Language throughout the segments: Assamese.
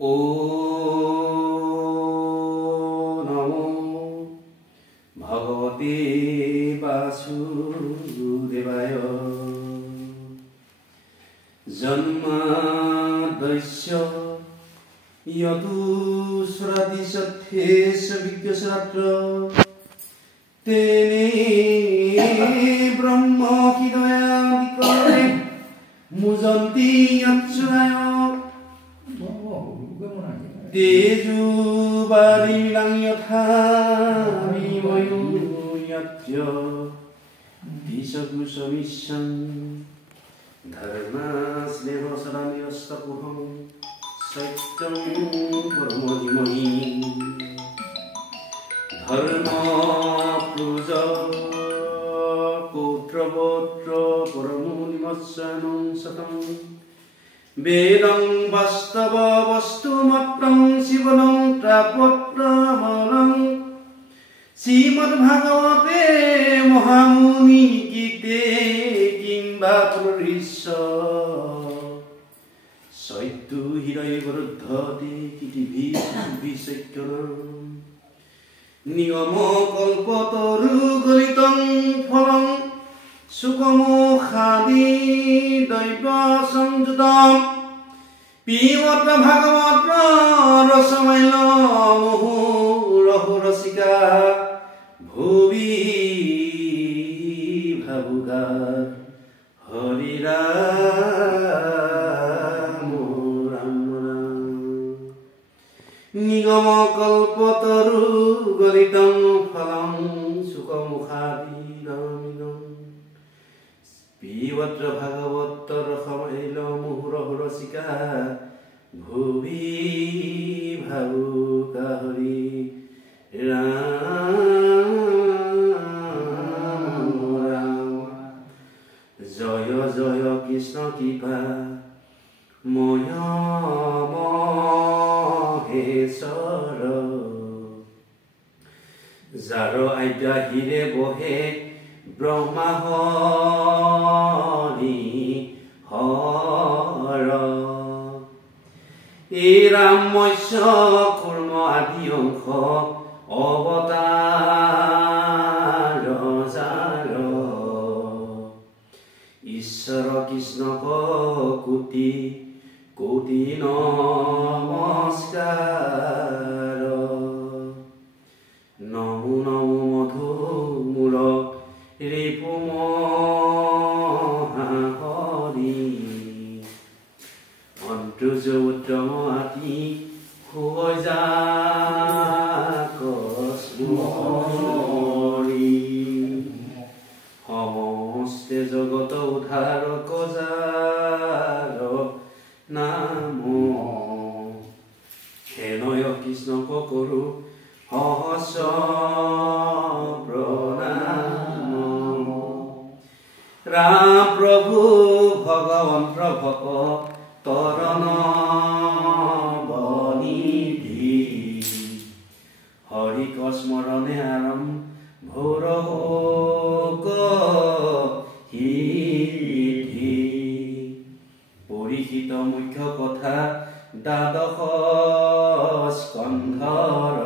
ও নমো ভগবতে বাসুদেবায় জন্মাদ্যস্য यदुस्रादिशत्थेश विज्ञशास्त्र तेने ब्रह्म हृदया विकरे मुजन्ति यत्सुराय तेजुबारिणं यथा विमयो यत्य दिशकुशमिशं धर्मस्नेहसदानिरस्तपुहं सत्यं परमोधिमहि धर्म पूज पुत्रपुत्र परमोनिमस्सनं सतं वेदं वास्तव वस्तुमत्रं शिवनं त्रापत्रमलं श्रीमद्भागवते महामुनि गीते किंबा पुरुष सैतु हृदय वरुद्धते किटिभि विशक्यनं नियम कल्पतरुगलितं फलं सुखमोखादि दैव संयुतं पिबत भागवत रसमैल मुहुरहु रसिका भुवि भावुकार हरिरा निगम कल्पतरु गलितं फलं सुखमुखादिरमिदं पिबत भागवत रसमैल मुहुरहु रसिका भुवि भावुका हरि राम जय जय कृष्ण कृपा मय महेश्वर जार आज्ञा हिरे बहे ब्रह्मा हरि हर ए रामस्य कूर्म आदि अंश अवतार जार ईश्वर कृष्ण कोटि कोटि नमस्कार नमो नमो मधुमूल रिपुमहाहरि अन्तर्जोत्तम आति हुजाकस्मरि समस्ते जगत उद्धारक जार नाम हेनय कृष्णक करु सहस्र प्रणाम राम प्रभु भगवान प्रभक तरन बनिधि हरि स्मरणे आरम्भ भोर परिचित मुख्य कथा द्वादश स्कंधर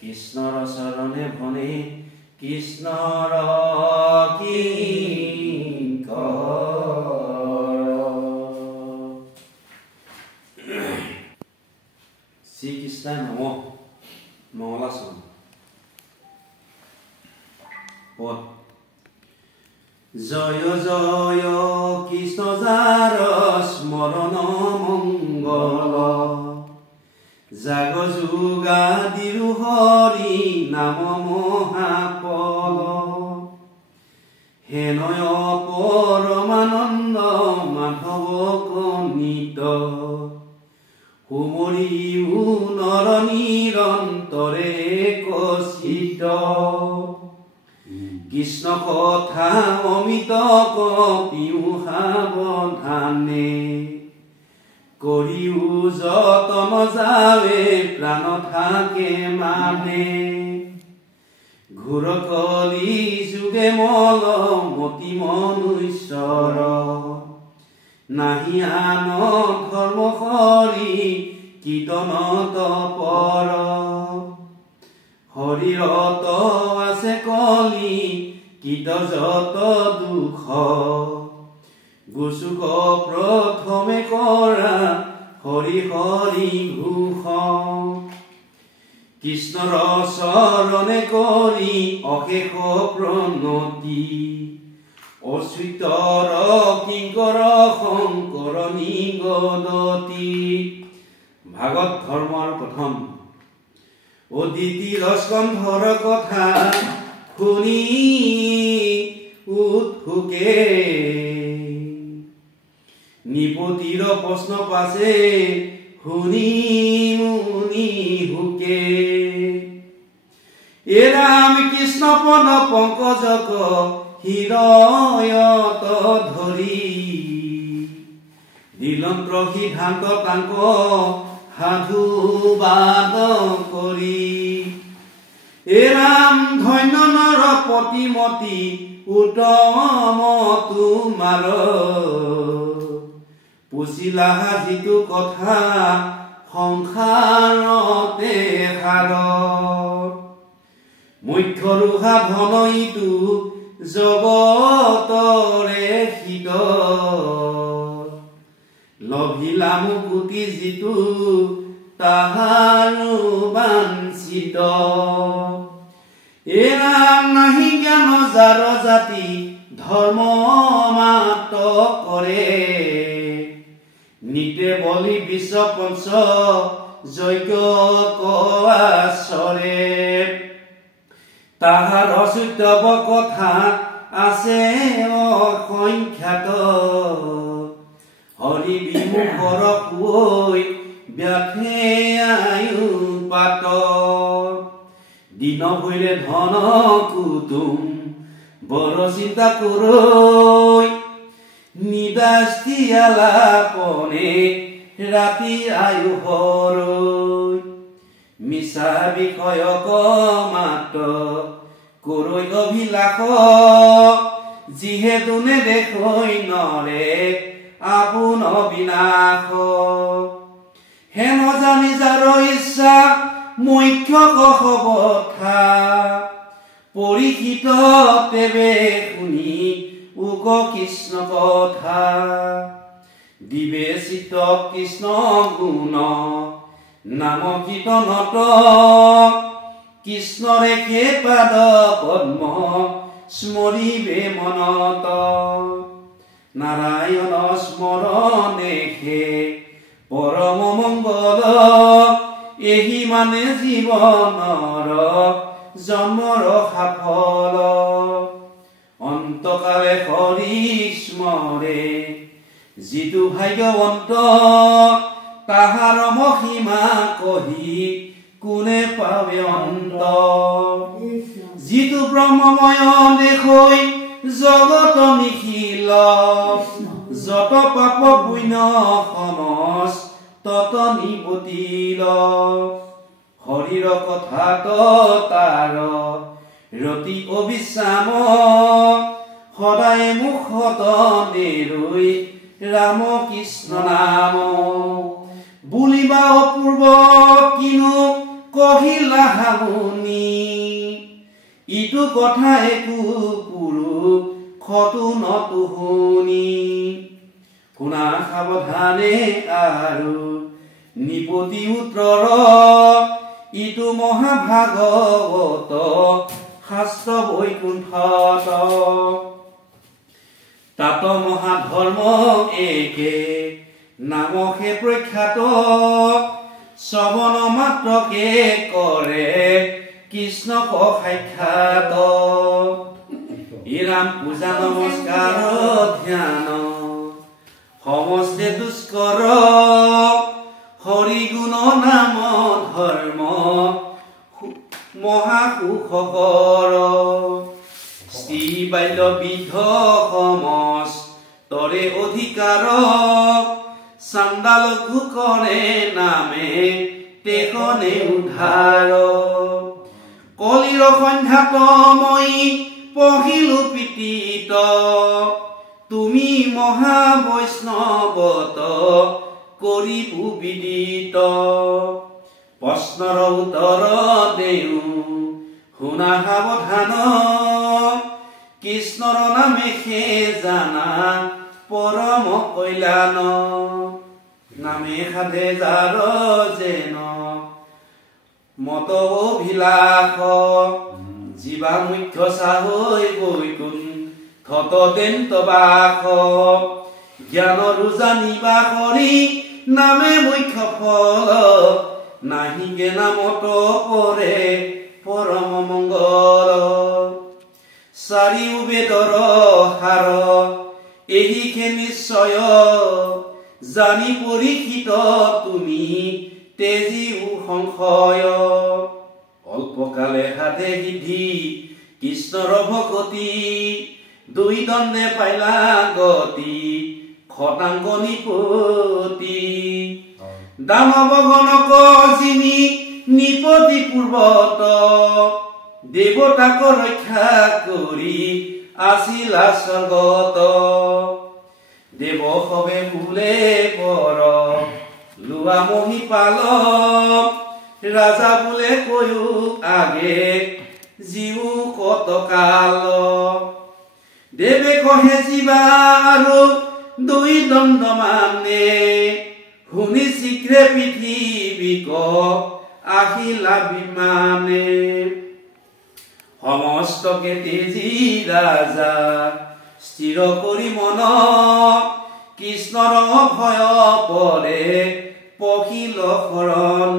कृष्णर शरणे भने कृष्णर श्रीकृष्ण नमो मंगलाचरण पद जय जय कृष्ण जार स्मरण मंगल जाग जुगादिरु हरि नाम महाफल हेनय परमानंद माधव कनित हुमरिउ नर निरंतरे कसित कृष्ण कथा अमित कपिउ सावधाने करिउ जतन जावे प्राण थाके माने घोर कलि जुगे मल मति मनुष्यर নাহিয়ান ধৰ্ম হৰি কীৰ্তনত পৰ হৰিৰত আছে কলি কীট যত দুখ গুচুক প্ৰথমে কৰা হৰি হৰি ঘোষ কৃষ্ণৰ চৰণে কৰি অশেষ প্ৰণতি অচ্যুতৰ কিংকৰ শংকৰ নিগদতি ভাগৱত ধৰ্মৰ প্ৰথম দ্বিতীয় স্কন্ধৰ কথা শুনি উৎসুকে নিপতিৰ প্ৰশ্ন পাছে শুনি মুনি হুকে এ ৰাম কৃষ্ণ পদ পংকজক হৃদয়ত ধৰি দিলন্ত্ৰ সিদ্ধান্ত তাংক সাধুবাদ কৰি এ ৰাম ধন্য নৰ প্ৰতিমতি উত্তম তোমাৰ পুছিলা যিটো কথা সংসাৰতে সাৰ মুখ্য ৰোহা ধন ইটো জগতৰে হিত লভিলা মুকুতি যিটো তাহাৰো বাঞ্ছিত এ ৰাম নাহি জ্ঞান যাৰ জাতি ধৰ্ম মাত কৰে নিতে বলি বিশ্ব পঞ্চ যজ্ঞ কোৱাচৰে তাহাৰ অচ্যুতৱ কথা আছে অসংখ্যাত হৰি বিমুখৰ কৈ ব্যাখে আয়ু পাত দিন হইলে ধন কুতুম বৰ চিন্তা কৰৈ নিদাস্তিয়ালাপনে ৰাতি আয়ু হৰৈ মিছা বিষয়ক মাত কৰৈ অভিলাষ যিহেতু নেদেখৈ নৰে আপোন বিনাশ হেন জানি যাৰ ইচ্ছা মুখ্য কথা পৰীক্ষিত তেবে শুনি উক কৃষ্ণ কথা বিবেচিত কৃষ্ণ গুণ নাম কীৰ্তনত কৃষ্ণৰে পাদ পদ্ম স্মৰিবে মনত নাৰায়ণ স্মৰণে পৰম মংগল এহি মানে জীৱনৰ জন্মৰ সাফল অন্তকালে হৰি স্মৰে যিটো ভাগ্যৱন্ত তাহাৰ মহিমা কহি কোনে পাবে অন্ত যিটো ব্ৰহ্মময় দেখৈ জগত নিখিল যত পাপ পুণ্য সমস তত নিবতিল হৰিৰ কথাত তাৰ ৰতি অবিশ্ৰাম সদায় মুখত নেৰৈ ৰাম কৃষ্ণ নাম বুলিবা অপূৰ্ব কিনো কহিলা হামুনি ইটো কথা একো পুৰুষ খতু নতু শুনি শুনা সাৱধানে আৰু নিপতি উত্তৰ ইটো মহাভাগৱত শাস্ত্ৰ বৈকুণ্ঠত তাত মহাধৰ্ম একে নামকে প্ৰখ্যাত শ্ৰৱণ মাত্ৰকে কৰে কৃষ্ণক সাক্ষাৎ ইৰাম পূজা নমস্কাৰ ধ্যান সমস্তে দুষ্কৰ হৰি গুণ নাম ধৰ্ম মহাসুখকৰ স্ত্ৰী বাল্য বৃদ্ধ সমস তৰে অধিকাৰ চাণ্ডাল ঘোষৰে নামে তেখনে উদ্ধাৰ কলিৰ সন্ধ্যাত মই পঢ়িলো পিতিত তুমি মহা বৈষ্ণৱত কৰিব বিদিত প্ৰশ্নৰ উত্তৰ দেও শুনা সাৱধান কৃষ্ণৰ নামেহে জানা পৰম কল্যাণ নামে সাধে যাৰ যেন মত অভিলাষ জীৱা মুখ্য চাহৈ বৈকুণ্ঠত দেন্ত বাস জ্ঞানৰ জানিবা হৰি নামে মুখ্য ফল নাহিকে নামত পৰে পৰম মংগল চাৰিও বেদৰ সাৰ এহিকে নিশ্চয় জানি পৰীক্ষিত তুমি তেজিও সংশয় অল্পকালে হাতে সিদ্ধি কৃষ্ণৰ ভকতি দুই দণ্ডে পাইলা গতি খটাংগ নিপতি দানৱ গণক যিনি নিপতি পূৰ্বত দেৱতাক ৰক্ষা কৰি আছিলা স্বৰ্গত দেৱ সবে বোলে বৰ লোৱা মহিপাল ৰাজা বোলে কৈও আগে জীও কত কাল দেৱে কহে জীৱা আৰু দুই দণ্ড মানে শুনি শীঘ্ৰে পৃথিৱীক আহিলা বিমানে সমস্তকে তেজি ৰাজা স্থিৰ কৰি মন কৃষ্ণৰ ভয় পৰে পখিল শৰণ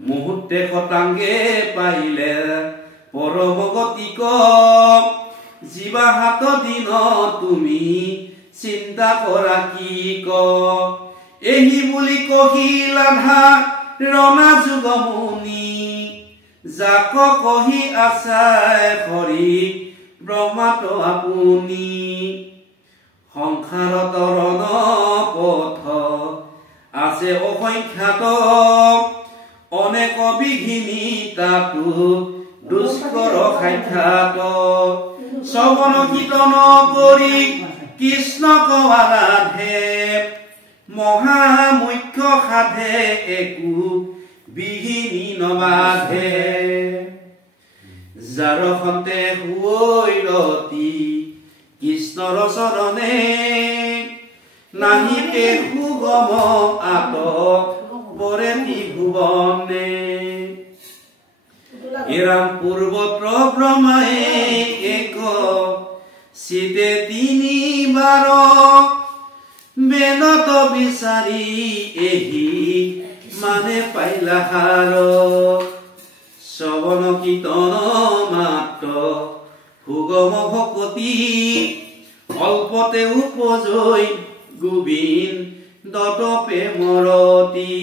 মুহূৰ্তে শতাংগে পাইলে পৰম গতিক জীৱা হাত দিন তুমি চিন্তা কৰা কি ক এহি বুলি কহিলা ৰণা যুগ মুনি যাক কহি আছাই হৰি ব্ৰহ্মাত আপুনি সংসাৰত ৰণ পথ আছে অসংখ্যাত অনেক বিঘিনি তাতো দুষ্কৰ সাক্ষাৎ শ্ৰৱণ কীৰ্তন কৰি কৃষ্ণক আৰাধে মহা মুখ্য সাধে একো বিঘিনি নবাধে যাৰ সন্তে হৈ ৰতি কৃষ্ণৰ চৰণে নাহিকে সুগম আত পৰে ত্ৰিভুৱনে এৰাম পূৰ্বত্ৰ ব্ৰহ্মাই এক চিতে তিনিবাৰ বেনত বিচাৰি এহি মানে পাইলা হাৰ শ্ৰৱণ কীৰ্তন মাত্ৰ সুগম ভকতি অল্পতে উপজৈ গোবিন্দত প্ৰেমৰতি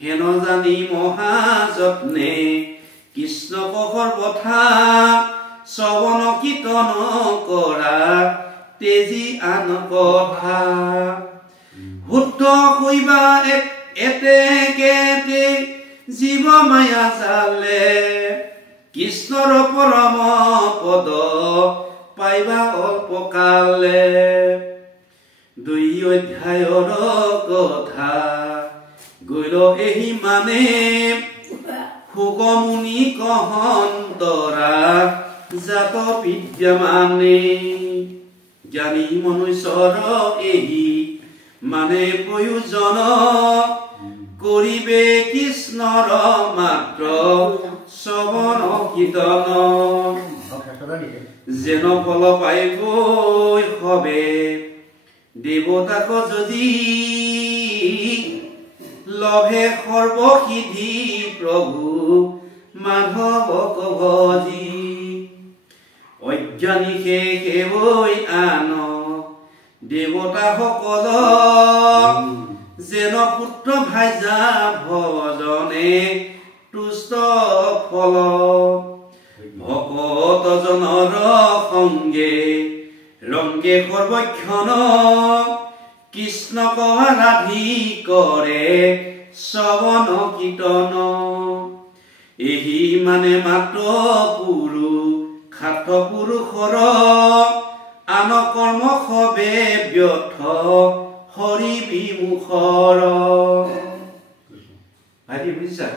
হেন জানি মহাযত্নে কৃষ্ণক সৰ্বথা শ্ৰৱণ কীৰ্তন কৰা তেজি আন কথা শুদ্ধ হৈবা এতেকেতে জীৱ মায়া জালে কৃষ্ণৰ পৰম পদ পাইবা অল্পকালে দুই অধ্যায়ৰ কথা গৈল এহি মানে সুগমুনি কহন্তৰা জাত বিদ্যমানে জ্ঞানী মনুষ্যৰ এহি মানে প্ৰয়োজন কৰিবে কৃষ্ণৰ মাত্ৰ শ্ৰৱণ কীৰ্তন যেন ফল পাইবই হবে দেৱতাক যদি লভে সৰ্বসিদ্ধি প্ৰভু মাধৱক ভজি অজ্ঞানীকে কেৱৈ আন দেৱতাসকল যেন পুত্ৰ ভাইজা ভজনে তুষ্ট ফল ভকত জনৰ সংগে ৰংগে সৰ্বক্ষণ কৃষ্ণক আৰাধি কৰে শ্ৰৱণ কীৰ্তন এহি মানে মাত্ৰ পুৰুষাৰ্থ পুৰুষৰ আন কৰ্ম সবে ব্যৰ্থ হৰি বিমুখৰ ভাইটি বুজিছা